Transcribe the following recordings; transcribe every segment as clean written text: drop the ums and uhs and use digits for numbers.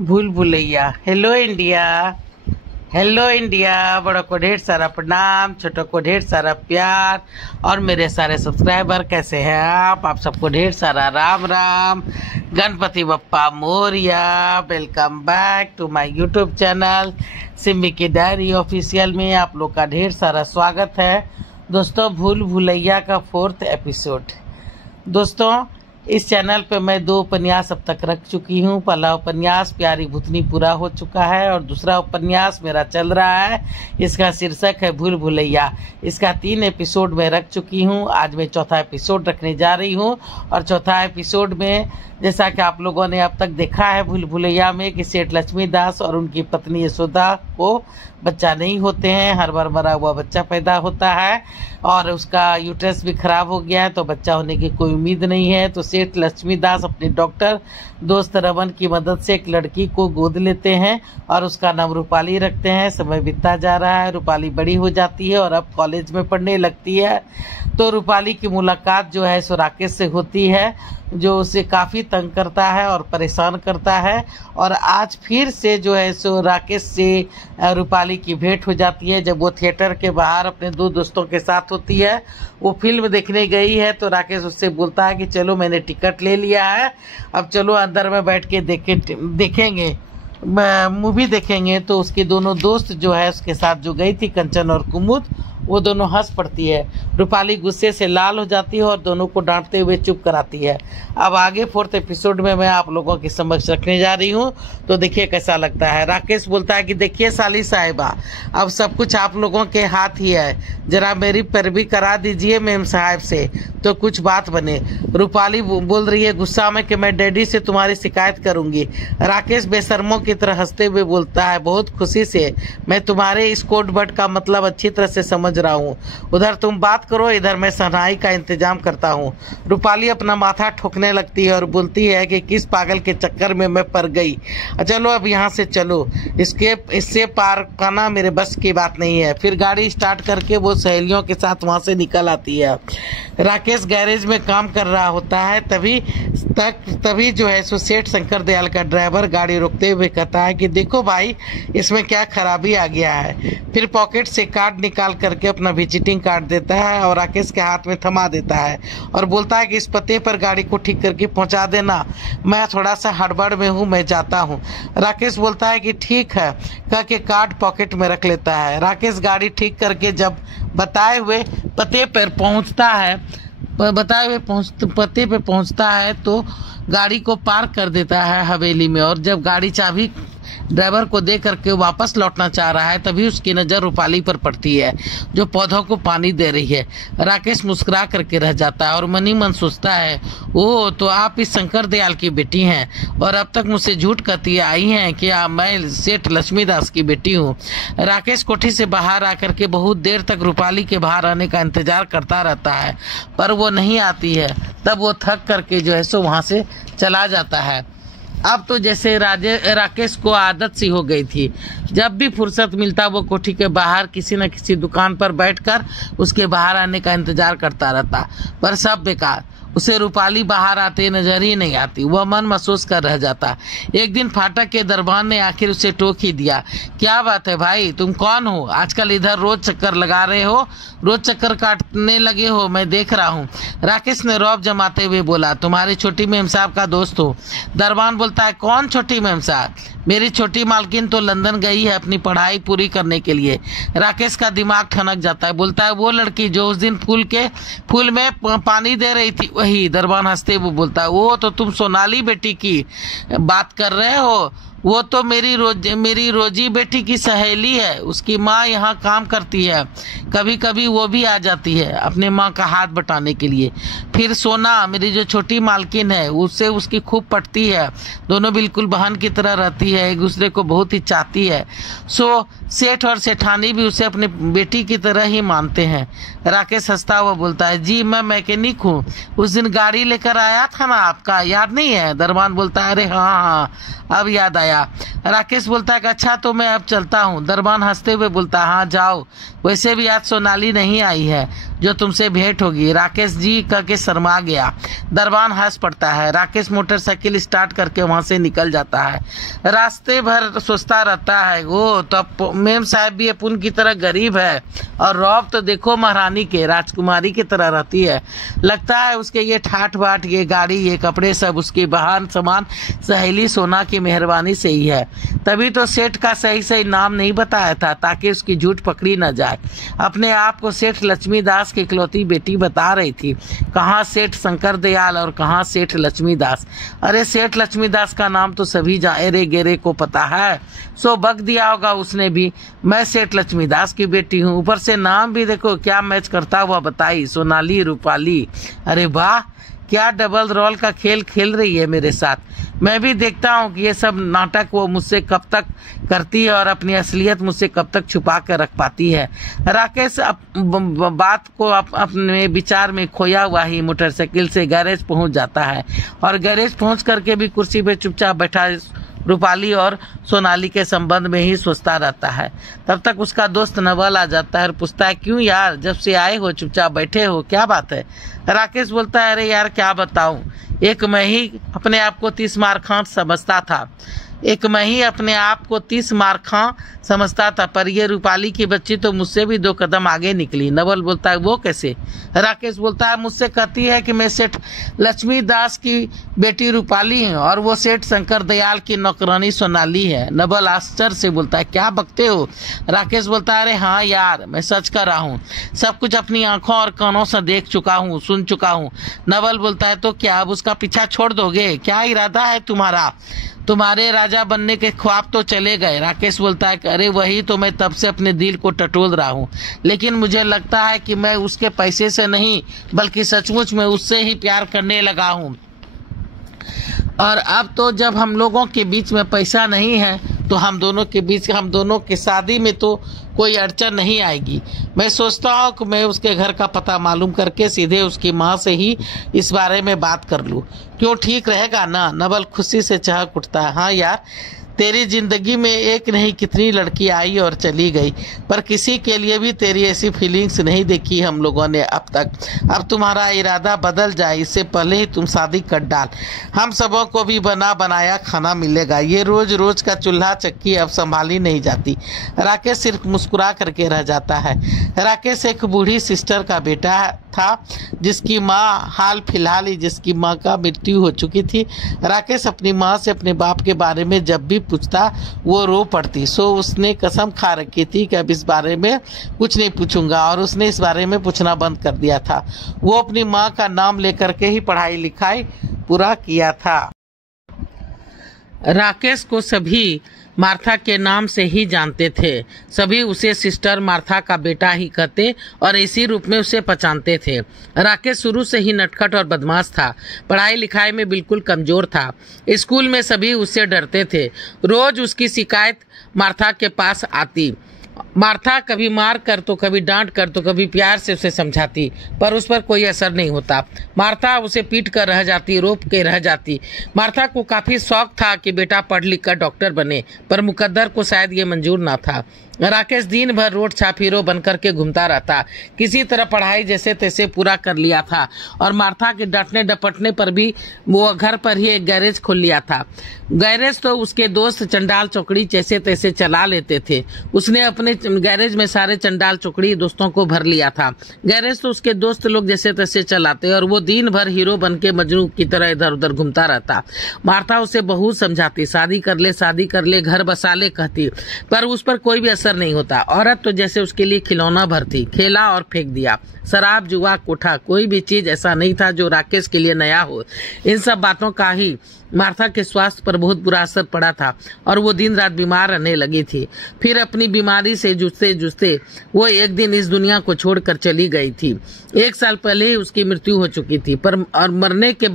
भूल Bhulaiyaa. Hello India, hello India. बड़ों को ढेर सारा प्रणाम, छोटों को ढेर सारा प्यार और मेरे सारे सब्सक्राइबर कैसे हैं आप सबको ढेर सारा Ram Ram. Ganpati Bappa Morya. Welcome back to my YouTube channel Simmi की डायरी ऑफिशियल में आप लोग का ढेर सारा स्वागत है। दोस्तों, भूल भुलैया का 4th एपिसोड। दोस्तों, इस चैनल पे मैं 2 उपन्यास अब तक रख चुकी हूँ। पहला उपन्यास प्यारी भूतनी पूरा हो चुका है और दूसरा उपन्यास मेरा चल रहा है। इसका शीर्षक है भूल भुलैया। इसका 3 एपिसोड में रख चुकी हूँ। आज मैं चौथा एपिसोड रखने जा रही हूँ और चौथा एपिसोड में जैसा कि आप लोगों ने अब तक देखा है भूल भुलैया में कि सेठ लक्ष्मीदास और उनकी पत्नी यशोदा को बच्चा नहीं होते हैं। हर बार मरा हुआ बच्चा पैदा होता है और उसका यूट्रस भी खराब हो गया है, तो बच्चा होने की कोई उम्मीद नहीं है। तो सेठ लक्ष्मीदास अपने डॉक्टर दोस्त रमन की मदद से एक लड़की को गोद लेते हैं और उसका नाम रूपाली रखते हैं। समय बीतता जा रहा है, रूपाली बड़ी हो जाती है और अब कॉलेज में पढ़ने लगती है। तो रूपाली की मुलाकात जो है सो राकेश से होती है, जो उसे काफ़ी तंग करता है और परेशान करता है। और आज फिर से जो है सो राकेश से रूपाली की भेंट हो जाती है जब वो थिएटर के बाहर अपने 2 दोस्तों के साथ होती है। वो फिल्म देखने गई है तो राकेश उससे बोलता है कि चलो मैंने टिकट ले लिया है, अब चलो अंदर में बैठ के देखेंगे मूवी देखेंगे। तो उसके दोनों दोस्त जो है उसके साथ जो गई थी कंचन और कुमुद, वो दोनों हंस पड़ती है। रूपाली गुस्से से लाल हो जाती है और दोनों को डांटते हुए चुप कराती है। अब आगे 4th एपिसोड में मैं आप लोगों के समक्ष रखने जा रही हूँ, तो देखिए कैसा लगता है। राकेश बोलता है कि देखिए साली साहिबा, अब सब कुछ आप लोगों के हाथ ही है, जरा मेरी पैरवी करा दीजिए मेम साहब से तो कुछ बात बने। रूपाली बोल रही है गुस्सा में कि मैं डैडी से तुम्हारी शिकायत करूंगी। राकेश बेशर्मों की तरह हंसते हुए बोलता है बहुत खुशी से, मैं तुम्हारे इस कोड वर्ड का मतलब अच्छी तरह से समझ रहा हूँ। उधर तुम बात करो, इधर मैं शहनाई का इंतजाम करता हूँ। रूपाली अपना माथा ठोकने लगती है और बोलती है कि किस पागल के चक्कर में मैं पड़ गई। चलो अब यहाँ से चलो, इससे पार पाना मेरे बस की बात नहीं है। फिर गाड़ी स्टार्ट करके वो सहेलियों के साथ वहाँ से निकल आती है। राकेश गैरेज में काम कर रहा होता है। तभी जो है सो सेठ शंकर दयाल का ड्राइवर गाड़ी रोकते हुए कहता है कि देखो भाई, इसमें क्या खराबी आ गया है। फिर पॉकेट से कार्ड निकाल करके अपना विजिटिंग कार्ड देता है और राकेश के हाथ में थमा देता है और बोलता है कि इस पते पर गाड़ी को ठीक करके पहुंचा देना, मैं थोड़ा सा हड़बड़ में हूँ, मैं जाता हूँ। राकेश बोलता है कि ठीक है, कह के कार्ड पॉकेट में रख लेता है। राकेश गाड़ी ठीक करके जब बताए हुए पते पर पहुंचता है तो गाड़ी को पार्क कर देता है हवेली में। और जब गाड़ी चाबी ड्राइवर को दे करके वापस लौटना चाह रहा है तभी उसकी नज़र रूपाली पर पड़ती है जो पौधों को पानी दे रही है। राकेश मुस्कुरा करके रह जाता है और मनी मन सोचता है, ओह तो आप इस शंकर दयाल की बेटी हैं और अब तक मुझसे झूठ कहती आई हैं कि मैं सेठ लक्ष्मीदास की बेटी हूँ। राकेश कोठी से बाहर आकर के बहुत देर तक रूपाली के बाहर आने का इंतजार करता रहता है, पर वो नहीं आती है। तब वो थक करके जो है सो वहाँ से चला जाता है। अब तो जैसे राकेश को आदत सी हो गई थी, जब भी फुर्सत मिलता वो कोठी के बाहर किसी न किसी दुकान पर बैठकर उसके बाहर आने का इंतजार करता रहता, पर सब बेकार। उसे रूपाली बाहर आते नजर ही नहीं आती। वह मन महसूस कर रह जाता। एक दिन फाटक के दरबान ने आखिर उसे टोक ही दिया। क्या बात है भाई, तुम कौन हो? आजकल इधर रोज चक्कर लगा रहे हो, रोज चक्कर काटने लगे हो, मैं देख रहा हूँ। राकेश ने रौब जमाते हुए बोला, तुम्हारी छोटी मेम साहब का दोस्त हो। दरबान बोलता है, कौन छोटी मेम साहब? मेरी छोटी मालकिन तो लंदन गई है अपनी पढ़ाई पूरी करने के लिए। राकेश का दिमाग ठनक जाता है। बोलता है, वो लड़की जो उस दिन फूल में पानी दे रही थी, वही। दरबान हंसते हुए बोलता है, वो तो तुम सोनाली बेटी की बात कर रहे हो, वो तो मेरी रोजी बेटी की सहेली है। उसकी माँ यहाँ काम करती है, कभी कभी वो भी आ जाती है अपने माँ का हाथ बटाने के लिए। फिर सोना मेरी जो छोटी मालकिन है उससे उसकी खूब पटती है, दोनों बिल्कुल बहन की तरह रहती है, एक दूसरे को बहुत ही चाहती है। सो सेठ और सेठानी भी उसे अपनी बेटी की तरह ही मानते हैं। राकेश हंसता हुआ बोलता है, जी मैं मैकेनिक हूँ, उस दिन गाड़ी लेकर आया था ना आपका, याद नहीं है? दरबान बोलता है, अरे हाँ अब याद आया। राकेश बोलता है, अच्छा तो मैं अब चलता हूँ। दरबान हंसते हुए बोलता है, हाँ जाओ, वैसे भी आज सोनाली नहीं आई है। जो तुमसे भेंट होगी। राकेश जी कह के शर्मा गया। दरबान हंस पड़ता है। राकेश मोटरसाइकिल स्टार्ट करके वहां से निकल जाता है। रास्ते भर सोचता रहता है, वो तो मेम साहब भी अपुन की तरह गरीब है और रौब तो देखो महारानी के राजकुमारी की तरह रहती है। लगता है उसके ये ठाठ बाट, ये गाड़ी, ये कपड़े सब उसकी बहन समान सहेली सोना की मेहरबानी से ही है। तभी तो सेठ का सही सही नाम नहीं बताया था ताकि उसकी झूठ पकड़ी न जाए। अपने आप को सेठ लक्ष्मीदास की इकलौती बेटी बता रही थी। कहाँ सेठ शंकर दयाल और कहाँ सेठ लक्ष्मीदास। अरे सेठ लक्ष्मीदास का नाम तो सभी जाएरे गेरे को पता है, सो बक दिया होगा उसने भी, मैं सेठ लक्ष्मीदास की बेटी हूँ। ऊपर से नाम भी देखो क्या मैच करता हुआ बताई, सोनाली रूपाली। अरे वाह, क्या डबल रोल का खेल खेल रही है मेरे साथ। मैं भी देखता हूँ कि ये सब नाटक वो मुझसे कब तक करती है और अपनी असलियत मुझसे कब तक छुपा कर रख पाती है। राकेश बात को अपने विचार में खोया हुआ ही मोटरसाइकिल से गैरेज पहुंच जाता है और गैरेज पहुंच करके भी कुर्सी पे चुपचाप बैठा रूपाली और सोनाली के संबंध में ही सोचता रहता है। तब तक उसका दोस्त नवल आ जाता है और पूछता है, क्यों यार, जब से आए हो चुपचाप बैठे हो, क्या बात है। राकेश बोलता है, अरे यार क्या बताऊं, एक मैं ही अपने आप को 30 मार खां समझता था। समझता था, पर ये रूपाली की बच्ची तो मुझसे भी 2 कदम आगे निकली। नवल बोलता है, वो कैसे। राकेश बोलता है, मुझसे कहती है कि मैं सेठ लक्ष्मीदास की बेटी रूपाली हूँ और वो सेठ शंकर दयाल की नौकरानी सोनाली है। नवल आश्चर्य से बोलता है, क्या बकते हो। राकेश बोलता है, अरे हाँ यार, मैं सच कर रहा हूँ, सब कुछ अपनी आंखों और कानों से देख चुका हूँ, सुन चुका हूँ। नवल बोलता है, तो क्या अब उसका पीछा छोड़ दोगे, क्या इरादा है तुम्हारा। तुम्हारे राजा बनने के ख्वाब तो चले गए। राकेश बोलता है, अरे वही तो मैं तब से अपने दिल को टटोल रहा हूँ, लेकिन मुझे लगता है कि मैं उसके पैसे से नहीं बल्कि सचमुच में उससे ही प्यार करने लगा हूँ। और अब तो जब हम लोगों के बीच में पैसा नहीं है तो हम दोनों की शादी में तो कोई अड़चन नहीं आएगी। मैं सोचता हूँ कि मैं उसके घर का पता मालूम करके सीधे उसकी माँ से ही इस बारे में बात कर लूँ। क्यों, ठीक रहेगा ना। नवल खुशी से चहक उठता है, हाँ यार, तेरी जिंदगी में एक नहीं कितनी लड़की आई और चली गई, पर किसी के लिए भी तेरी ऐसी फीलिंग्स नहीं देखी हम लोगों ने अब तक। अब तुम्हारा इरादा बदल जाए इससे पहले ही तुम शादी कर डाल। हम सबों को भी बना बनाया खाना मिलेगा। ये रोज रोज का चूल्हा चक्की अब संभाली नहीं जाती। राकेश सिर्फ मुस्कुरा करके रह जाता है। राकेश एक बूढ़ी सिस्टर का बेटा था जिसकी माँ का मृत्यु हो चुकी थी। राकेश अपनी माँ से अपने बाप के बारे में जब भी पूछता वो रो पड़ती। सो उसने कसम खा रखी थी कि अब इस बारे में कुछ नहीं पूछूंगा और उसने इस बारे में पूछना बंद कर दिया था। वो अपनी माँ का नाम लेकर के ही पढ़ाई लिखाई पूरा किया था। राकेश को सभी मार्था के नाम से ही जानते थे। सभी उसे सिस्टर मार्था का बेटा ही कहते और इसी रूप में उसे पहचानते थे। राकेश शुरू से ही नटखट और बदमाश था। पढ़ाई लिखाई में बिल्कुल कमजोर था। स्कूल में सभी उससे डरते थे। रोज उसकी शिकायत मार्था के पास आती। मार्था कभी मार कर तो कभी डांट कर तो कभी प्यार से उसे समझाती, पर उस पर कोई असर नहीं होता। मार्था उसे पीट कर रह जाती, रोप के रह जाती। मार्था को काफी शौक था कि बेटा पढ़ लिख कर डॉक्टर बने, पर मुकद्दर को शायद ये मंजूर ना था। राकेश दिन भर रोड छाप हीरो बनकर के घूमता रहता। किसी तरह पढ़ाई जैसे तैसे पूरा कर लिया था और मार्था के डांटने डपटने पर भी वो घर पर ही एक गैरेज खोल लिया था। गैरेज तो उसके दोस्त चंडाल चौकड़ी जैसे तैसे चला लेते थे। उसने अपने गैरेज में सारे चंडाल चौकड़ी दोस्तों को भर लिया था। गैरेज तो उसके दोस्त लोग जैसे तैसे चलाते और वो दिन भर हीरो बन के मजनू की तरह इधर उधर घूमता रहता। मार्था उसे बहुत समझाती, शादी कर ले, घर बसा ले कहती, पर उस पर कोई भी असर नहीं होता। औरत तो जैसे उसके लिए खिलौना भर थी, खेला और फेंक दिया। शराब, जुआ, कोठा, कोई भी चीज ऐसा नहीं था जो राकेश के लिए नया हो। इन सब बातों का ही मार्था के स्वास्थ्य पर बहुत बुरा असर पड़ा था और वो दिन रात बीमार रहने लगी थी। फिर अपनी बीमारी से जूझते जूझते वो एक दिन इस दुनिया को छोड़कर चली गई थी। 1 साल पहले ही उसकी मृत्यु हो चुकी थी। मरने के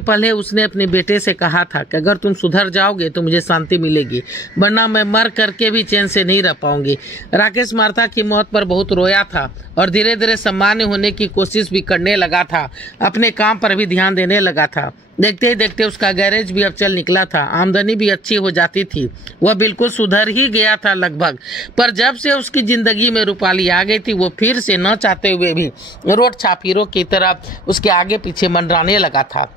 पहले उसने अपने बेटे से कहा था कि अगर तुम सुधर जाओगे तो मुझे शांति मिलेगी, वरना मैं मर करके भी चैन से नहीं रह पाऊंगी। राकेश मार्था की मौत पर बहुत रोया था और धीरे धीरे सामान्य होने की कोशिश भी करने लगा था, अपने काम पर भी ध्यान देने लगा था। देखते ही देखते उसका गैरेज भी अब चल निकला था, आमदनी भी अच्छी हो जाती थी, वह बिल्कुल सुधर ही गया था लगभग। पर जब से उसकी जिंदगी में रूपाली आ गई थी, वो फिर से न चाहते हुए भी रोड छापीरों की तरह उसके आगे पीछे मंडराने लगा था।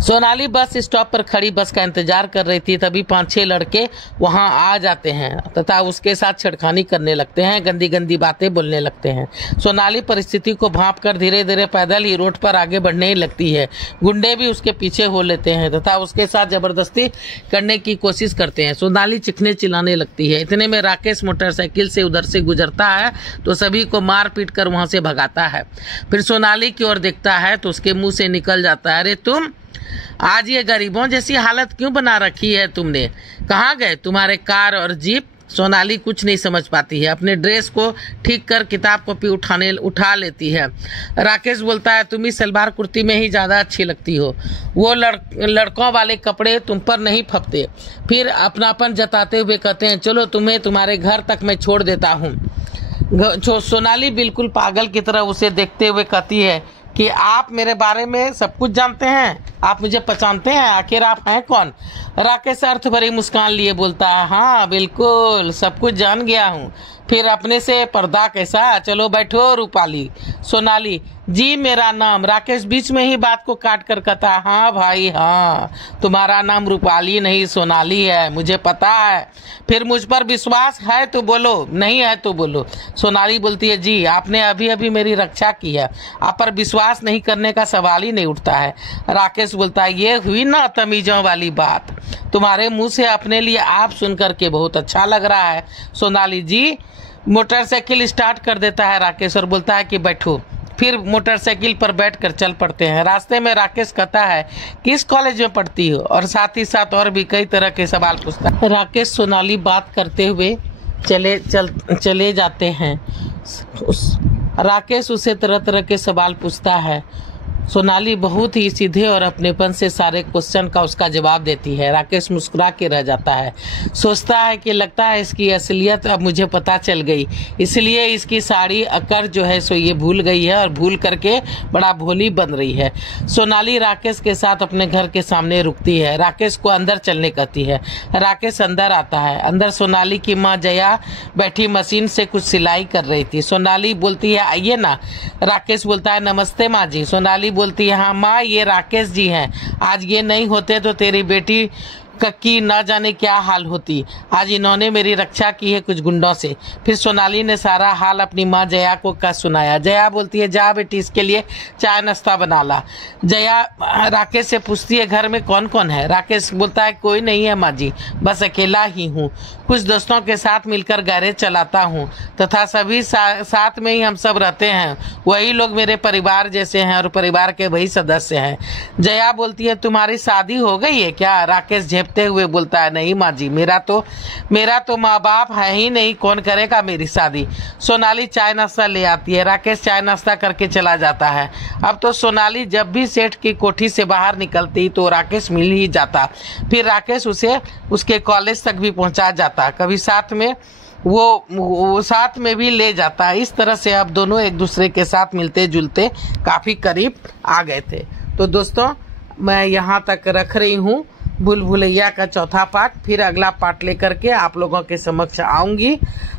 सोनाली बस स्टॉप पर खड़ी बस का इंतजार कर रही थी, तभी 5-6 लड़के वहां आ जाते हैं तथा उसके साथ छेड़खानी करने लगते हैं, गंदी गंदी बातें बोलने लगते हैं। सोनाली परिस्थिति को भांप कर धीरे धीरे पैदल ही रोड पर आगे बढ़ने लगती है। गुंडे भी उसके पीछे हो लेते हैं तथा उसके साथ जबरदस्ती करने की कोशिश करते हैं। सोनाली चिखने चिल्लाने लगती है। इतने में राकेश मोटरसाइकिल से उधर से गुजरता है तो सभी को मार पीट कर वहां से भगाता है। फिर सोनाली की ओर देखता है तो उसके मुंह से निकल जाता है, अरे तुम आज ये गरीबों जैसी हालत क्यों बना रखी है तुमने? कहाँ गए तुम्हारे कार और जीप? सोनाली कुछ नहीं समझ पाती है, अपने ड्रेस को ठीक कर किताब कॉपी उठा लेती है। राकेश बोलता है, तुम ही सलवार कुर्ती में ही ज़्यादा अच्छी लगती हो, वो लड़कों वाले कपड़े तुम पर नहीं फपते। फिर अपनापन जताते हुए कहते हैं, चलो तुम्हें तुम्हारे घर तक मैं छोड़ देता हूँ। सोनाली बिल्कुल पागल की तरह उसे देखते हुए कहती है कि आप मेरे बारे में सब कुछ जानते हैं, आप मुझे पहचानते हैं, आखिर आप हैं कौन? राकेश अर्थ भरी मुस्कान लिए बोलता है, हाँ बिल्कुल सब कुछ जान गया हूँ। फिर अपने से पर्दा कैसा, चलो बैठो रूपाली। सोनाली, जी मेरा नाम। राकेश बीच में ही बात को काट कर कहता, हाँ भाई हाँ, तुम्हारा नाम रूपाली नहीं सोनाली है, मुझे पता है। फिर मुझ पर विश्वास है तो बोलो, नहीं है तो बोलो। सोनाली बोलती है, जी आपने अभी अभी मेरी रक्षा की है, आप पर विश्वास नहीं करने का सवाल ही नहीं उठता है। राकेश बोलता है, ये हुई ना तमीजों वाली बात, तुम्हारे मुंह से अपने लिए आप सुन करके बहुत अच्छा लग रहा है। सोनाली जी मोटरसाइकिल स्टार्ट कर देता है राकेश और बोलता है कि बैठो। फिर मोटरसाइकिल पर बैठकर चल पड़ते हैं। रास्ते में राकेश कहता है, किस कॉलेज में पढ़ती हो? और साथ ही साथ और भी कई तरह के सवाल पूछता है। राकेश सोनाली बात करते हुए चले जाते हैं। राकेश उसे तरह तरह के सवाल पूछता है। सोनाली बहुत ही सीधे और अपनेपन से सारे क्वेश्चन का उसका जवाब देती है। राकेश मुस्कुरा के रह जाता है, सोचता है कि लगता है इसकी असलियत अब मुझे पता चल गई, इसलिए इसकी सारी अकड़ जो है सो ये भूल गई है और भूल करके बड़ा भोली बन रही है। सोनाली राकेश के साथ अपने घर के सामने रुकती है, राकेश को अंदर चलने कहती है। राकेश अंदर आता है। अंदर सोनाली की माँ जया बैठी मशीन से कुछ सिलाई कर रही थी। सोनाली बोलती है, आइए ना। राकेश बोलता है, नमस्ते माँ जी। सोनाली बोलती है, हाँ माँ, ये राकेश जी हैं, आज ये नहीं होते तो तेरी बेटी की न जाने क्या हाल होती। आज इन्होंने मेरी रक्षा की है कुछ गुंडों से। फिर सोनाली ने सारा हाल अपनी माँ जया को कह सुनाया। जया बोलती है, जा बेटी इसके लिए चाय नाश्ता बना ला। जया राकेश से पूछती है, घर में कौन कौन है? राकेश बोलता है, कोई नहीं है माँ जी, बस अकेला ही हूँ, कुछ दोस्तों के साथ मिलकर गैरेज चलाता हूँ तथा सभी साथ में ही हम सब रहते हैं, वही लोग मेरे परिवार जैसे हैं और परिवार के वही सदस्य हैं। जया बोलती है, तुम्हारी शादी हो गई है क्या? राकेश झेपते हुए बोलता है, नहीं माँ जी, मेरा तो माँ बाप है ही नहीं, कौन करेगा मेरी शादी। सोनाली चाय नाश्ता ले आती है। राकेश चाय नाश्ता करके चला जाता है। अब तो सोनाली जब भी सेठ की कोठी से बाहर निकलती तो राकेश मिल ही जाता। फिर राकेश उसे उसके कॉलेज तक भी पहुंचा जाता, कभी साथ में वो साथ में भी ले जाता है। इस तरह से अब दोनों एक दूसरे के साथ मिलते जुलते काफी करीब आ गए थे। तो दोस्तों, मैं यहाँ तक रख रही हूँ भूल भुलैया का चौथा पार्ट। फिर अगला पार्ट लेकर के आप लोगों के समक्ष आऊंगी।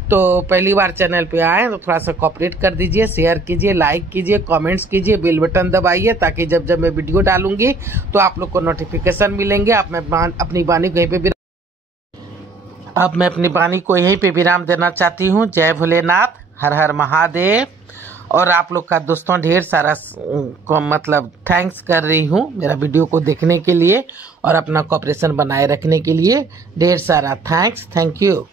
तो पहली बार चैनल पे आए तो थोड़ा सा कोऑपरेट कर दीजिए, शेयर कीजिए, लाइक कीजिए, कमेंट्स कीजिए, बेल बटन दबाइए ताकि जब मैं वीडियो डालूंगी तो आप लोग को नोटिफिकेशन मिलेंगे। अब मैं अपनी वाणी को यहीं पे विराम देना चाहती हूँ। जय भोलेनाथ, हर हर महादेव। और आप लोग का दोस्तों ढेर सारा थैंक्स कर रही हूँ मेरा वीडियो को देखने के लिए और अपना कोऑपरेशन बनाए रखने के लिए। ढेर सारा थैंक यू।